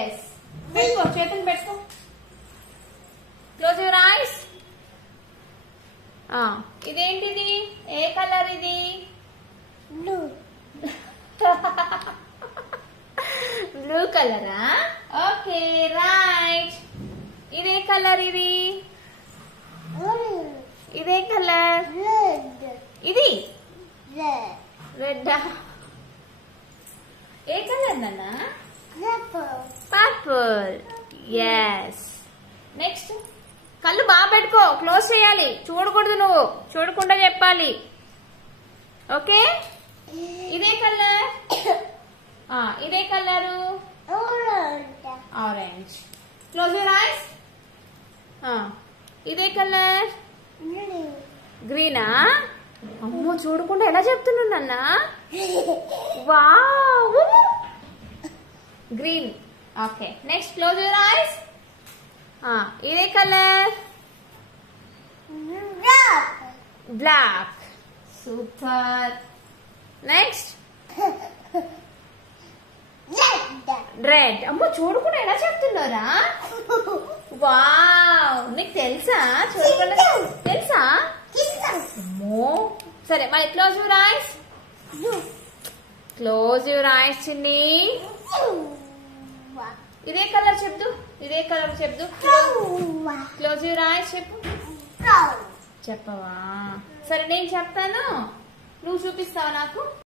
Yes పెట్టుకో, చేతులు పెట్టుకో. Close your eyes. ఇదేంటిది? ఏ కలర్ ఇది? బ్లూ. బ్లూ కలరా? Okay right. ఇదే కలర్ ఇది? ఇదే కలర్? రెడ్. ఇది రెడ్. రెడ్. ఏ కలర్ నాన్న? పర్పుల్. పర్పుల్. ఎస్. నెక్స్ట్ కళ్ళు బాగా పెట్టుకో, క్లోజ్ చేయాలి, చూడకూడదు, నువ్వు చూడకుండా చెప్పాలి. ఓకే. ఇదే కలర్? ఇదే colour? Orange. Orange. Close your eyes. ఇదే కలర్? గ్రీన్. గ్రీనా? అమ్మో చూడకుండా ఎలా చెప్తున్నాను నాన్న? Wow green. Okay next close your eyes. ఇదే colour? Black. Black. Super. Next red. Red. అమ్మో చూడకుండా ఎలా చెప్తున్నారా? వావ్ నీకు తెలుసా? చూడకుండా తెలుసా? అమ్మో సరే మరి close your ice. Close your ice చిన్ని. ఇదే కలర్ చెప్దు, ఇదే కలర్ చెప్దు. క్లోజ్ యువర్ ఐస్ చెప్పు. చెప్పవా? సరే నేను చెప్తాను, నువ్వు చూపిస్తావా నాకు?